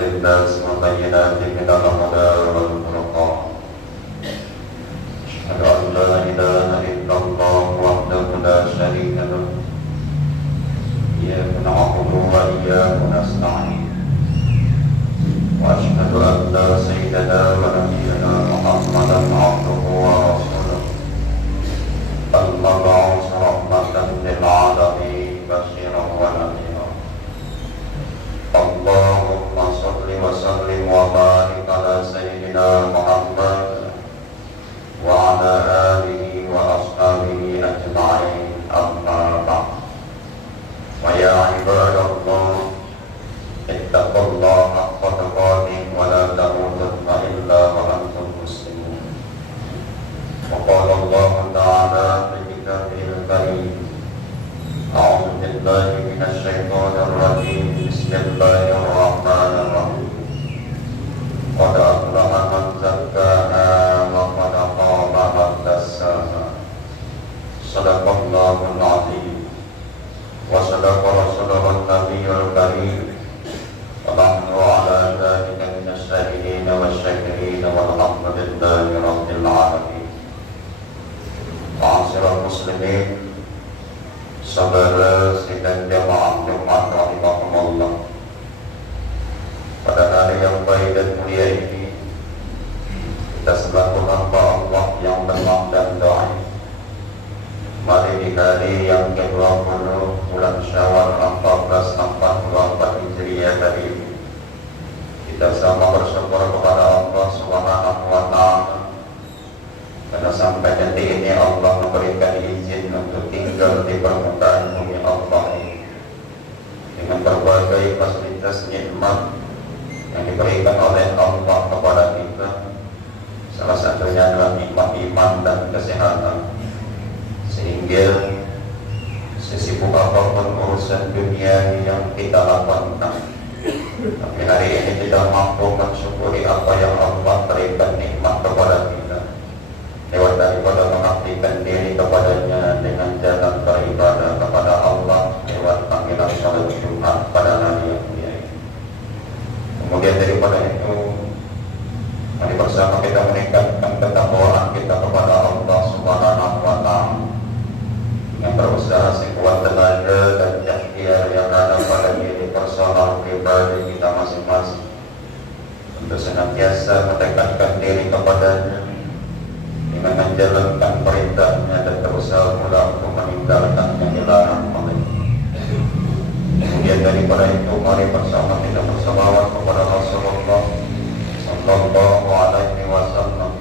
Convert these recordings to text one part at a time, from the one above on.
للناس وبينات من الهدى والفرقان أشهد أن لا إله إلا الله وحده لا شريك له إياك نعبد وإياك نستعين وأشهد أن سيدنا ونبينا محمدا عبده ورسوله المبعوث رحمة للعالمين بشيرا ونذيرا اللهم صل وسلم وبارك على سيدنا محمد وعلى آله وأصحابه أجمعين أما بعد ويا عباد الله اتقوا الله حق تقاته ولا تموتن إلا وأنتم مسلمون وقال الله تعالى في كتابه الكريم أعوذ بالله من الشيطان الرجيم بسم الله الرحمن الرحيم قد أفلح من زكاها وقد خاب من دساها صدق الله العظيم وصدق رسوله النبي الكريم ونحن على ذلك من الشاهدين والشاكرين والحمد لله رب العالمين. Ma'asyiral muslimin, saudara sidang jamaah Jumat rahimahumullah, pada hari yang baik dan mulia ini kita selaku hamba Allah yang tenang dan doa, mari di hari yang ke-20 bulan Syawal 1444 Hijriah tadi kita sama bersyukur kepada Allah Subhanahu wa taala karena sampai detik ini Allah memberikan izin untuk tinggal di permukaan bumi Allah ini dengan berbagai fasilitas nikmat yang diberikan oleh Allah kepada kita. Salah satunya adalah nikmat iman dan kesehatan, sehingga sesibuk apapun urusan dunia yang kita lakukan, tapi hari ini tidak mampu mensyukuri apa yang Allah berikan nikmat kepada kita lewat daripada mengabdikan diri kepadanya dengan jalan beribadah kepada Allah lewat panggilan salat Jumat pada hari yang mulia ini. Kemudian daripada itu, mari bersama kita meningkatkan ketakwaan kita kepada Allah Subhanahu wa taala yang berusaha sekuat tenaga dan ikhtiar yang ada pada diri personal pribadi kita masing-masing untuk senantiasa mendekatkan diri kepadanya dengan menjalankan perintahnya dan berusaha pula untuk meninggalkan yang dilarang olehnya. Kemudian daripada itu, mari bersama kita berselawat kepada Rasulullah Sallallahu Alaihi Wasallam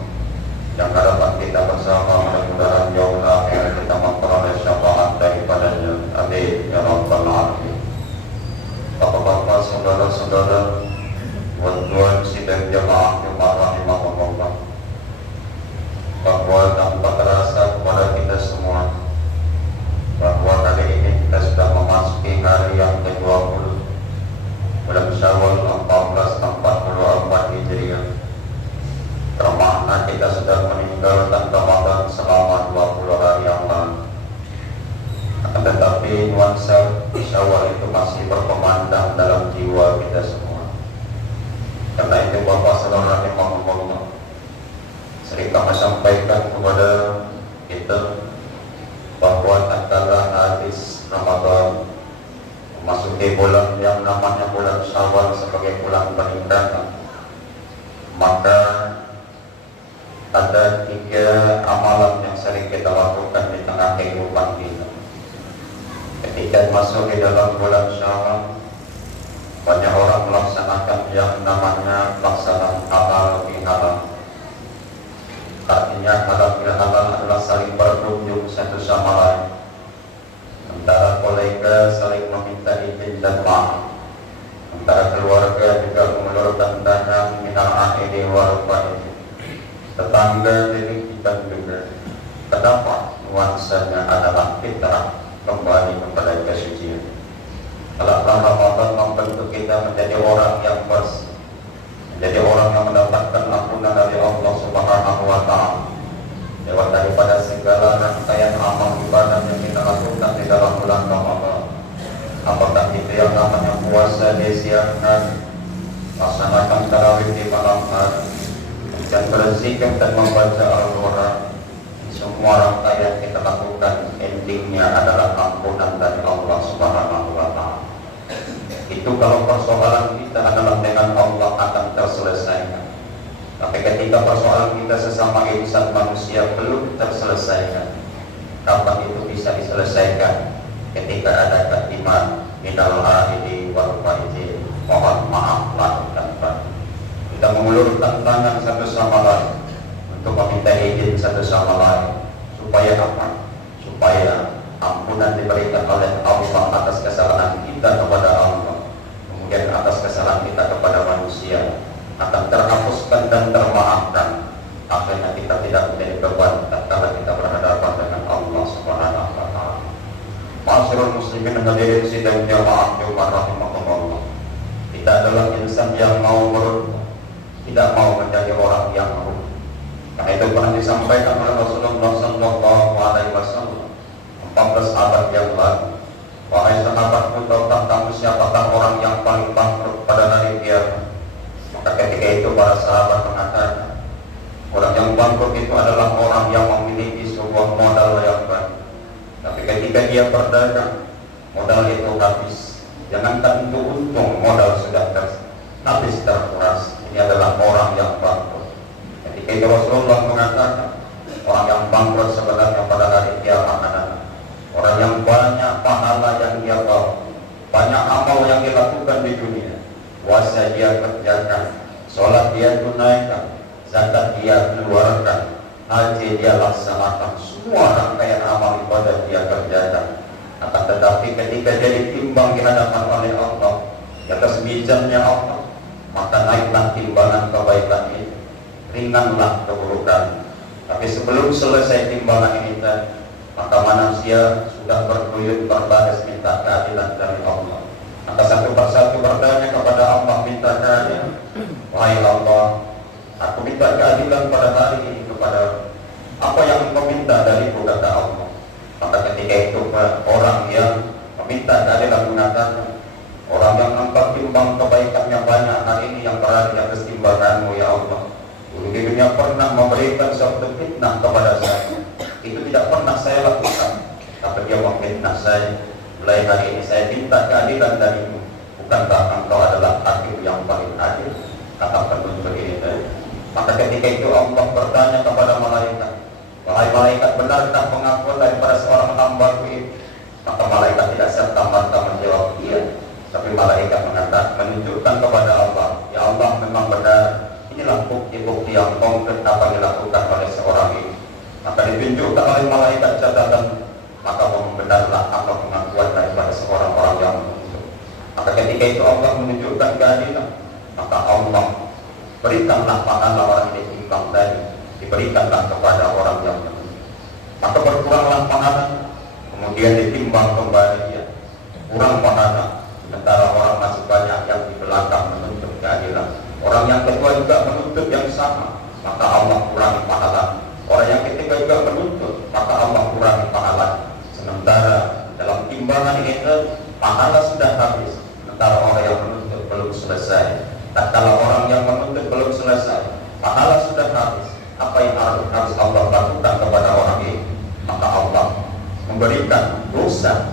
yang harapan kita bersama mudah-mudahan yaumul akhir kita memperoleh syafaat daripadanya. Amin ya rabbal alamin. Bapak-bapak, saudara-saudara, tuan-tuan sidang jamaah Jumat rahimahumullah, bahwa tanpa terasa kepada kita semua bahwa kali ini kita sudah memasuki hari yang ke-20 bulan Syawal 1444 Hijriah, termakna kita sudah meninggalkan Ramadan selama 20 hari yang lalu. Akan tetapi nuansa Syawal itu masih berpemandang dalam jiwa kita semua. Karena itu Bapak saudara rahimahumullah, sering kami sampaikan kepada kita bahwa tatkala habis Ramadan memasuki bulan yang namanya bulan Syawal sebagai bulan peningkatan, maka ada 3 amalan yang sering kita lakukan di tengah kehidupan kita. Ketika masuk di dalam bulan Syawal, banyak orang melaksanakan yang namanya pelaksanaan halal bihalal. Artinya halal bihalal adalah saling berkunjung satu sama lain, antara kolega saling meminta izin dan maaf, antara keluarga juga mengulurkan tangan minal aidi wal faidi, tetangga demikian juga. Kenapa? Nuansanya adalah fitrah, kembali kepada kesucian. Kalau Ramadan membentuk kita menjadi orang yang bersih, menjadi orang yang mendapatkan ampunan dari Allah Subhanahu wa taala lewat daripada segala rangkaian amal ibadah yang kita lakukan di dalam bulan Ramadan. Apakah itu yang namanya puasa di siang hari, laksanakan tarawih di malam hari, dan berzikir dan membaca Al-Quran. Semua rangkaian kita lakukan, endingnya adalah ampunan dari Allah Subhanahu wa Ta'ala. Itu kalau persoalan kita adalah dengan Allah akan terselesaikan. Tapi ketika persoalan kita sesama insan manusia belum terselesaikan, kapan itu bisa diselesaikan? Ketika ada keiman, minal aidi wal faizin, mohon maaf lahir dan batin. Kita mengulurkan tangan satu sama lain untuk meminta izin satu sama lain, supaya apa? Supaya ampunan diberikan oleh Allah atas kesalahan kita kepada Allah, kemudian atas kesalahan kita kepada manusia akan terhapuskan dan termaafkan. Akhirnya kita tidak menjadi beban tatkala kita berhadapan dengan Allah Subhanahu wa Ta'ala. Ma'asyiral muslimin hadirin sidang jamaah Jumat rahimakumullah. Kita adalah insan yang mau merubah, tidak mau menjadi orang yang merubah. Karena itu pernah disampaikan oleh Rasulullah SAW 14 abad yang lalu, wahai sahabatku, tahukah kamu siapakah orang yang paling bangkrut pada hari kiamat? Maka ketika itu para sahabat mengatakan, orang yang bangkrut itu adalah orang yang memiliki sebuah modal yang baik, tapi ketika dia berdagang, modal itu habis. Jangankan untuk untung, modal sudah habis terkuras. Ini adalah orang yang bangkrut. Ketika itu Rasulullah mengatakan, orang yang bangkrut sebenarnya pada hari kiamat adalah orang yang banyak pahala yang dia bawa, banyak amal yang dilakukan di dunia, puasa dia kerjakan, sholat dia tunaikan, zakat dia keluarkan, haji dia laksanakan, semua rangkaian amal ibadah dia kerjakan. Akan tetapi ketika jadi timbang di hadapan oleh Allah, di atas mizannya Allah, maka naiklah timbangan kebaikan itu, ringanlah keburukan. Tapi sebelum selesai timbangan ini, maka manusia sudah berguyur berbaris minta keadilan dari Allah. Maka satu persatu bertanya kepada Allah, minta keadilan. Wahai Allah, aku minta keadilan pada hari ini kepada apa yang engkau minta dariku, kata Allah. Maka ketika itu orang yang meminta keadilan mengatakan, orang yang engkau timbang kebaikannya banyak hari ini yang berada di atas timbanganmu, ya Allah. Dulu di dunia pernah memberikan suatu fitnah kepada saya, itu tidak pernah saya lakukan, tapi dia memfitnah saya. Mulai hari ini saya minta keadilan darimu. Bukankah engkau adalah hakim yang paling adil? Kata penuntut ini tadi. Maka ketika itu Allah bertanya kepada malaikat, wahai malaikat, benarkah pengakuan daripada seorang hamba itu? Maka malaikat tidak serta-merta menjawab iya, tapi malaikat mengatakan, menunjukkan kepada Allah, ya Allah, memang benar. Inilah bukti-bukti yang konkret apa dilakukan oleh seorang ini. Maka ditunjukkan oleh malaikat catatan, maka membenarlah apa pengakuan daripada seorang orang yang menuntut. Maka ketika itu Allah menunjukkan keadilan, maka Allah berikanlah pahala orang yang ditimbang tadi, diberikanlah kepada orang yang menuntut. Maka berkuranglah pahala, kemudian ditimbang kembali dia, kurang pahala. Sementara orang masih banyak yang di belakang menuntut keadilan. Orang yang kedua juga menuntut yang sama, maka Allah kurangi pahala. Orang yang ketiga juga menuntut, maka Allah kurangi pahala. Sementara dalam timbangan ini pahala sudah habis, sementara orang yang menuntut belum selesai. Tak kalau orang yang menuntut belum selesai, pahala sudah habis. Apa yang harus Allah lakukan kepada orang ini? Maka Allah memberikan dosa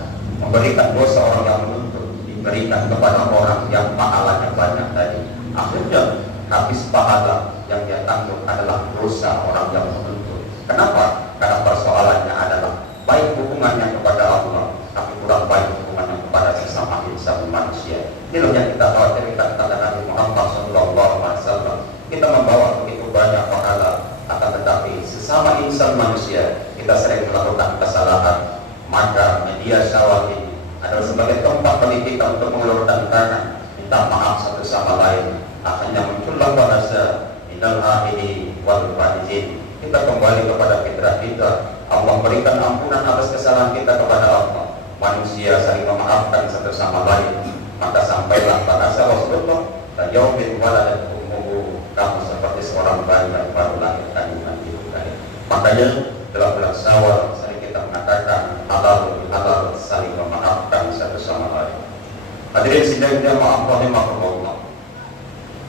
orang yang menuntut, diberikan kepada orang yang pahalanya banyak tadi. Akhirnya habis pahala, yang dia tanggung adalah dosa orang yang menuntut. Kenapa? Karena persoalannya adalah baik hubungannya kepada Allah, tapi kurang baik hubungannya kepada sesama insan manusia. Inilah yang kita khawatirkan kata Nabi Muhammad SAW. Kita membawa begitu banyak pahala, akan tetapi sesama insan manusia kita sering melakukan kesalahan. Maka media syawal ini adalah sebagai tempat bagi kita untuk mengulurkan tangan, minta maaf satu sama lain. Akhirnya muncullah bahasa minal aidi wal faizin. Kita kembali kepada fitrah kita. Allah berikan ampunan atas kesalahan kita kepada Allah. Manusia saling memaafkan satu sama lain. Maka sampailah bahasa Rasulullah, yaumin waladat ummuhu, kamu seperti seorang bayi yang baru lahir kandungan ibu kalian. Makanya dalam bulan Syawal sering kita mengatakan halal saling memaafkan satu sama lain. Hadirin sidang jamaah rahimahumullah.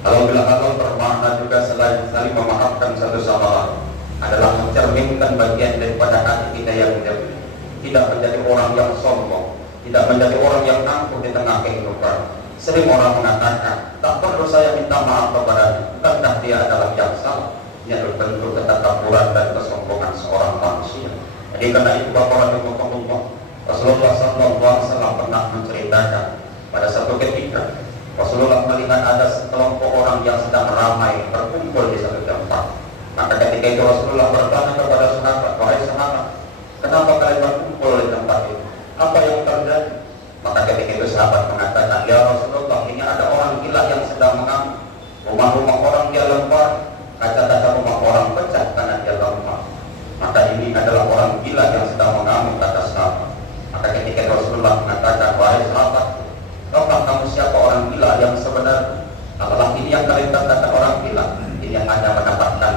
Halal bila halal bermakna juga selain saling memaafkan satu sama lain adalah mencerminkan bagian daripada hati kita yang tidak menjadi orang yang sombong, tidak menjadi orang yang angkuh di tengah kehidupan. Sering orang mengatakan, tak perlu saya minta maaf kepadanya, bukankah dia adalah yang salah. Ini adalah bentuk ketakaburan dan kesombongan seorang manusia. Jadi karena itu Bapak Rasulullah SAW pernah menceritakan pada satu ketika Rasulullah melihat ada sekelompok orang yang sedang ramai berkumpul di satu tempat. Maka ketika itu Rasulullah bertanya kepada sahabat, wahai sahabat, kenapa kalian berkumpul di tempat itu? Apa yang terjadi? Maka ketika itu sahabat mengatakan, ya Rasulullah, ini ada orang gila yang sedang mengamuk. Rumah-rumah orang dia lempar, kaca-kaca rumah orang pecah karena dia lempar. Maka ini adalah orang gila yang sedang mengamuk, kata sahabat. Maka ketika Rasulullah mengatakan, wahai sahabat, tahukah kamu siapa orang gila yang sebenarnya? Apalagi ini yang kalian katakan orang gila, ini hanya mendapatkan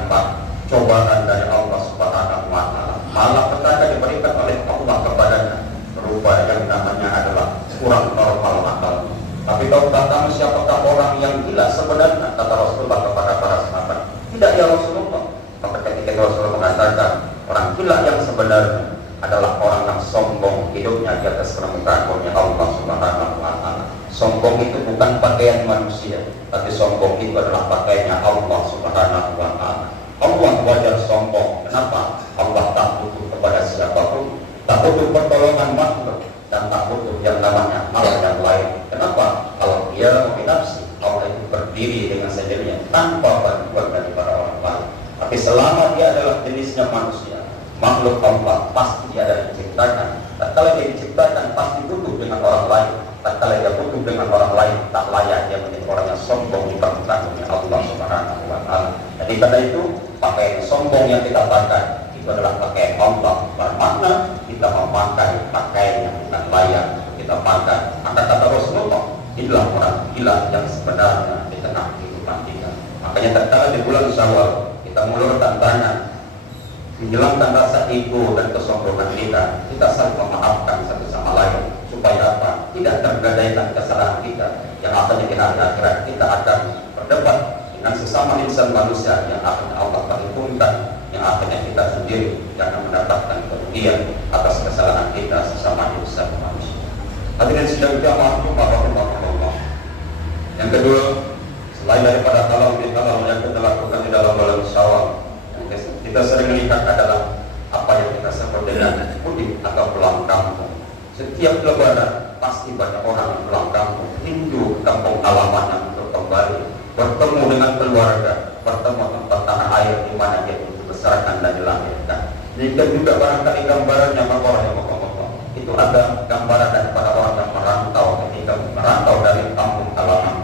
cobaan dari Allah Subhanahu wa Ta'ala. Malah petaka diberikan oleh Allah kepadanya berupa yang namanya adalah kurang normal akal. Tapi tahukah kamu siapakah orang yang gila sebenarnya? Kata Rasulullah kepada para sahabat, tidak ya Rasulullah. Maka ketika Rasulullah mengatakan orang gila yang sebenarnya adalah orang yang sombong hidupnya di atas permukaan bumi Allah Subhanahu wa Ta'ala. Sombong itu bukan pakaian manusia, tapi sombong itu adalah pakaiannya Allah Subhanahu wa Ta'ala. Allah wajar sombong. Kenapa? Allah tak butuh kepada siapapun, tak butuh pertolongan makhluk, dan tak butuh yang namanya hal yang lain. Kenapa? Kalau dia menafsi, Allah itu berdiri dengan sendirinya tanpa bantuan dari para orang lain. Tapi selama dia adalah jenisnya manusia, makhluk Allah, pasti dia ada diciptakan. Tatkala dia diciptakan pasti butuh dengan orang lain. Tatkala dia butuh dengan orang lain, tak layak dia menjadi orang yang sombong di permukaan bumi Allah Subhanahu wa Ta'ala. Jadi karena itu pakaian sombong yang kita pakai itu adalah pakaian Allah, bermakna kita memakai pakaian yang bukan layak kita pakai. Maka kata Rasulullah, inilah orang gila yang sebenarnya di tengah kehidupan kita. Makanya tatkala di bulan Syawal kita mengulurkan tangan menghilangkan rasa ego dan kesombongan kita saling memaafkan satu sama lain supaya apa? Tidak tergadaikan kesalahan kita yang akhirnya di hari akhirat kita akan berdebat dengan sesama insan manusia yang akhirnya Allah perhitungkan, yang akhirnya kita sendiri yang akan mendapatkan kerugian atas kesalahan kita sesama insan manusia. Hadirin sidang jamaah rahimahullah. Yang kedua, selain daripada halal yang kita lakukan di dalam bulan Syawal, kita sering melihat adalah apa yang kita sebut dengan mudik atau pulang kampung. Setiap lebaran pasti banyak orang yang pulang kampung, rindu kampung halamannya untuk kembali bertemu dengan keluarga, bertemu tempat tanah air di mana dia dibesarkan dan dilahirkan. Jika juga barangkali gambarannya orang yang itu ada gambaran daripada orang yang merantau. Ketika merantau dari kampung halaman,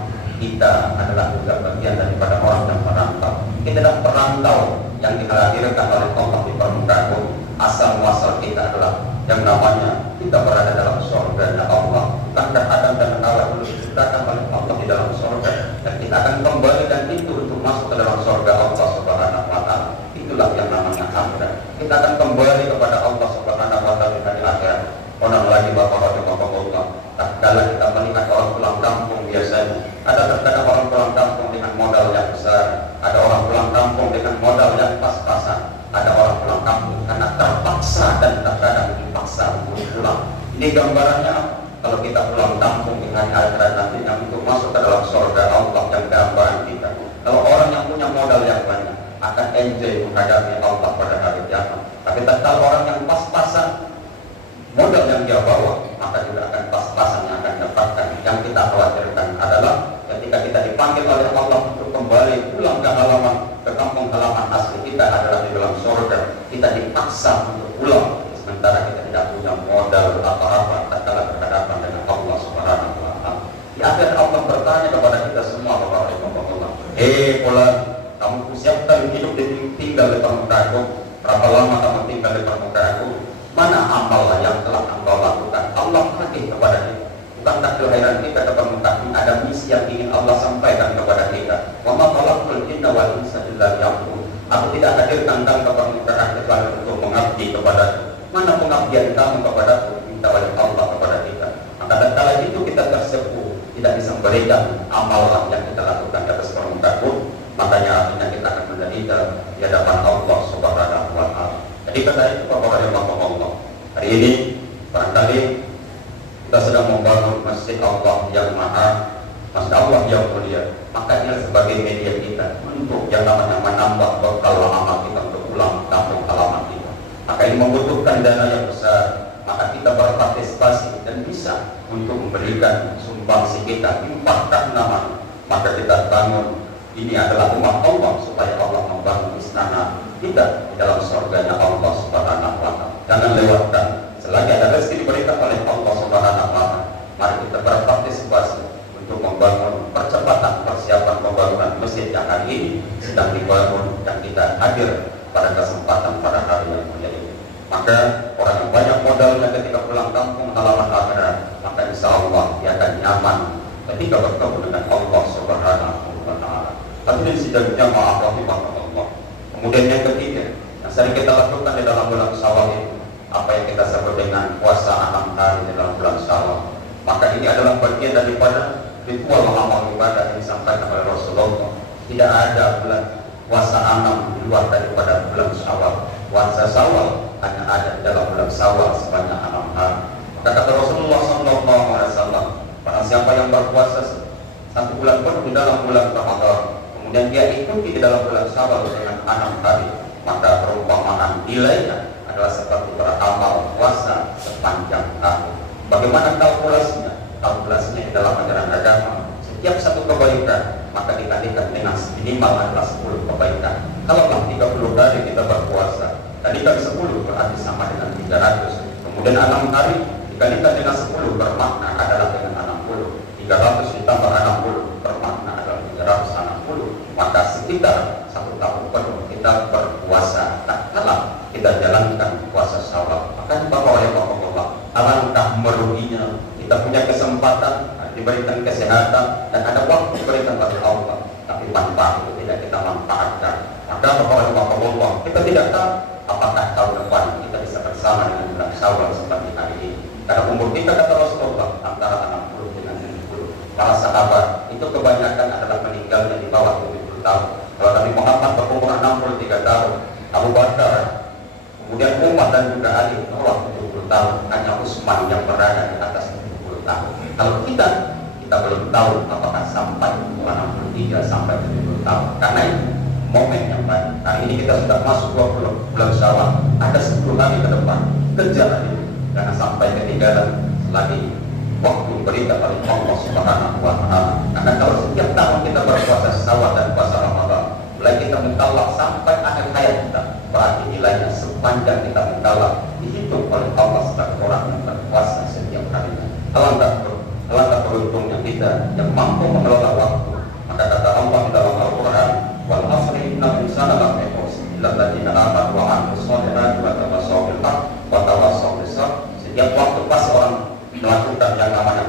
kita adalah juga bagian daripada orang yang merantau. Kita adalah perantau yang dihadirkan oleh Allah di permukaan bumi. Asal muasal kita adalah yang namanya kita berada dalam surga Allah. Bukankah Adam dan Hawa dulu diciptakan oleh Allah di dalam surga, dan kita akan kembali dan itu untuk masuk ke dalam surga Allah Subhanahu wa Ta'ala. Itulah yang namanya akhirat. Kita akan kembali kepada Allah Subhanahu wa Ta'ala di akhirat. Orang lagi Bapak Rasulullah, tatkala kita melihat orang pulang kampung biasanya ada terkadang orang pulang kampung dengan modal yang besar, ada orang pulang kampung dengan modal yang pas-pasan, ada orang pulang kampung karena terpaksa dan terkadang dipaksa untuk pulang. Ini gambarannya kalau kita pulang kampung di hari akhirat nantinya untuk masuk ke dalam surga Allah yang gambaran kita. Kalau orang yang punya modal yang banyak akan enjoy menghadapi Allah pada hari kiamat. Tapi tatkala orang yang pas-pasan modal yang dia bawa, maka juga akan pas-pasan yang akan dapatkan. Yang kita khawatirkan adalah ketika kita dipanggil oleh Allah untuk kembali pulang ke halaman, ke kampung halaman asli kita adalah di dalam surga, kita dipaksa untuk pulang sementara kita tidak punya modal apa-apa tatkala berhadapan dengan Allah Subhanahu wa Ta'ala. Di akhir Allah bertanya kepada kita semua, Bapak Rasulullah, fulan, kamu siapkan hidup tinggal di permukaan, berapa lama kamu tinggal di permukaan? Mana amal yang telah engkau lakukan? Allah kasih kepada kita. Bukankah kelahiran kita ke permukaan ada misi yang ingin Allah sampaikan kepada kita? Wa ma khalaqtul jinna wal insa illa liya'budun. Aku tidak hadirkan kamu ke permukaan kecuali untuk mengabdi kepadaku. Mana pengabdian kamu kepadaku? Minta oleh Allah kepada kita. Maka tatkala itu itu kita tersepuh, tidak bisa memberikan amal yang kita lakukan di atas permukaan bumi, makanya akhirnya kita akan menderita di hadapan Allah Subhanahu wa Ta'ala. Jadi karena itu Bapak yang Allah, hari ini barangkali kita sedang membangun masjid Allah yang maha, masjid Allah yang mulia, maka ini sebagai media kita untuk yang namanya menambah bekal amal kita untuk pulang kampung halaman kita. Maka ini membutuhkan dana yang besar, maka kita berpartisipasi dan bisa untuk memberikan sumbangsi kita, infakkan nama, maka kita bangun. Ini adalah rumah Allah supaya Allah membangun istana kita di dalam surganya Allah Subhanahu wa Ta'ala. Jangan lewatkan selagi ada rezeki diberikan oleh Allah Subhanahu wa Ta'ala. Mari kita berpartisipasi untuk membangun percepatan persiapan pembangunan masjid yang hari ini sedang dibangun dan kita hadir pada kesempatan pada hari yang mulia ini. Maka orang yang banyak modalnya ketika pulang kampung halaman akhirat, maka insya Allah dia akan nyaman ketika bertemu dengan Allah Subhanahu wa Ta'ala. Hadirin sidang jamaah rahimahullah. Kemudian yang ketiga, yang sering kita lakukan di dalam bulan Syawal itu, apa yang kita sebut dengan puasa 6 hari di dalam bulan Syawal. Maka ini adalah bagian daripada ritual amal ibadah yang disampaikan oleh Rasulullah. Tidak ada bulan puasa 6 di luar daripada bulan Syawal. Puasa Syawal hanya ada di dalam bulan Syawal sebanyak 6 hari. Maka kata Rasulullah SAW, barang siapa yang berpuasa 1 bulan penuh di dalam bulan Ramadan, kemudian dia ikuti di dalam bulan Syawal dengan 6 hari, maka perumpamaan nilainya adalah seperti beramal puasa sepanjang tahun. Bagaimana kalkulasinya? Kalkulasinya di dalam ajaran agama, setiap satu kebaikan maka dikalikan dengan minimal adalah 10 kebaikan. Kalau 30 hari kita berpuasa, kalikan 10 berarti sama dengan 300. Kemudian 6 hari dikalikan dengan 10 bermakna adalah dengan 60. 300 ditambah 60 bermakna adalah 360. Maka sekitar 1 tahun penuh kita berpuasa, tak kalah kita jalankan puasa Syawal. Maka Bapak oleh Allah, alangkah meruginya kita punya kesempatan, diberikan kesehatan dan ada waktu diberikan oleh Allah, tapi manfaat itu tidak kita manfaatkan. Maka Bapak oleh Allah, kita tidak tahu apakah tahun depan kita bisa bersama dengan bulan Syawal seperti hari ini. Karena umur kita kata Rasulullah antara 60 dengan 70. Para sahabat itu kebanyakan adalah meninggalnya di bawah 70 tahun. Kalau Nabi Muhammad berumur 63 tahun, Abu Bakar, kemudian Umar dan juga Ali bawah 70 tahun, hanya Utsman yang berada di atas 70 tahun. Kalau kita belum tahu apakah sampai umur 63 sampai 70 tahun. Karena itu momen yang baik. Hari ini kita sudah masuk 20 bulan Syawal, ada 10 hari ke depan. Kejar itu, jangan sampai ketinggalan lagi waktu berikan oleh Allah Subhanahu wa Ta'ala. Karena kalau setiap tahun kita berpuasa Syawal dan puasa Ramadan, mulai kita mukallaf sampai akhir hayat kita, berarti nilainya sepanjang kita mukallaf dihitung oleh Allah sebagai orang yang berpuasa setiap harinya. Alangkah beruntungnya kita yang mampu mengelola waktu. Maka kata Allah di dalam Al-Quran, wal asri innal insana lafi khusr illa alladziina aamanu wa 'amilus shalihati wa tawassaw bil haqq wa tawassaw bis sabr. Setiap waktu pas orang melakukan yang namanya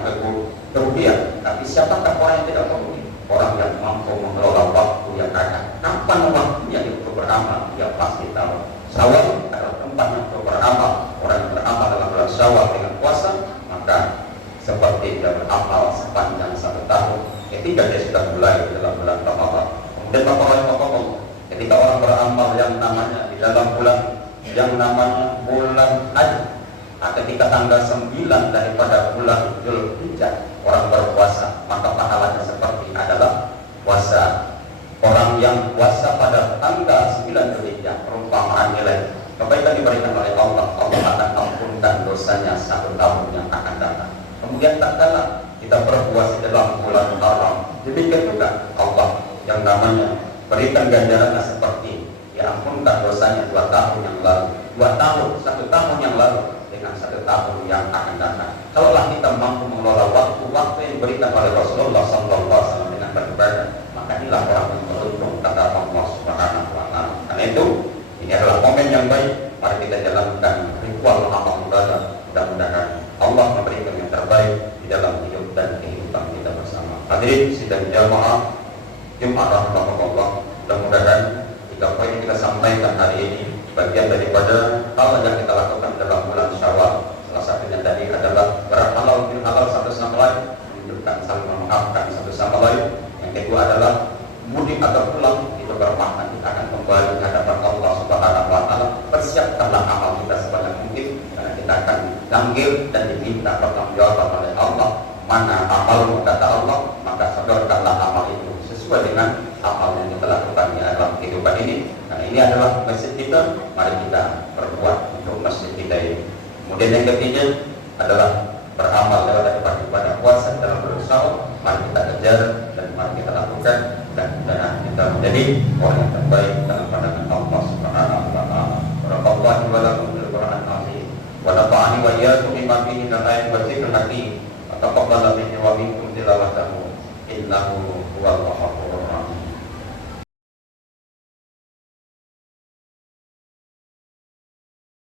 kerugian, tapi siapakah orang yang tidak merugi? Orang yang mampu mengelola waktu yang ada. Kapan waktunya itu beramal? Dia pasti tahu. Syawal adalah tempatnya untuk beramal. Orang yang beramal dalam bulan Syawal dengan puasa, maka seperti dia beramal sepanjang 1 tahun ketika dia sudah mulai dalam bulan Ramadan. Kemudian Bapak-Bapak, ketika orang beramal yang namanya di dalam bulan yang namanya bulan Haji, ketika tanggal 9 daripada bulan Dzulhijjah orang berpuasa, maka pahalanya seperti adalah puasa orang yang puasa pada tanggal 9 Dzulhijjah. Perumpamaan nilai kebaikan diberikan oleh Allah, Allah akan ampunkan dosanya 1 tahun yang akan datang. Kemudian tak kalah kita berpuasa dalam bulan Muharram, demikian juga Allah yang namanya berikan ganjarannya seperti diampunkan dosanya 2 tahun yang lalu, 2 tahun, 1 tahun yang lalu dengan 1 tahun yang akan datang. Kalaulah kita mampu mengelola waktu yang diberikan oleh Rasulullah SAW dengan beribadah, maka inilah orang yang beruntung kata Allah Subhanahu wa Ta'ala. Karena itu ini adalah momen yang baik. Mari kita jalankan ritual amal ibadah. Mudah-mudahan Allah memberikan yang terbaik di dalam hidup dan kehidupan kita bersama. Hadirin sidang jamaah Jumat rahmatullah, mudah-mudahan 3 poin yang kita sampaikan hari ini bagian daripada hal yang kita lakukan dalam bulan Syawal. Salah satunya tadi adalah berhalal bil halal satu sama lain, dan saling memaafkan satu sama lain. Yang kedua adalah mudik atau pulang itu bermakna kita akan kembali ke hadapan Allah Subhanahu wa taala. Persiapkanlah amal kita sebanyak mungkin karena kita akan dipanggil dan diminta pertanggungjawaban oleh Allah. Mana amalmu kata Allah, maka sodorkanlah amal itu sesuai dengan amal yang kita lakukan di dalam kehidupan ini. Karena ini adalah masjid kita, mari kita perbuat untuk masjid kita ini. Kemudian yang ketiga adalah beramal lewat daripada puasa dalam berusaha. Mari kita kejar dan mari kita lakukan dan kita menjadi orang yang terbaik dalam pandangan Allah Subhanahu wa taala. Barakallahu wa lakum fil Qur'anil azim wa nafa'ani wa iyyakum bima fihi min ayatin wa dzikril hakim. Taqabbal minni wa minkum tilawatahu innahu huwal ghafurur rahim.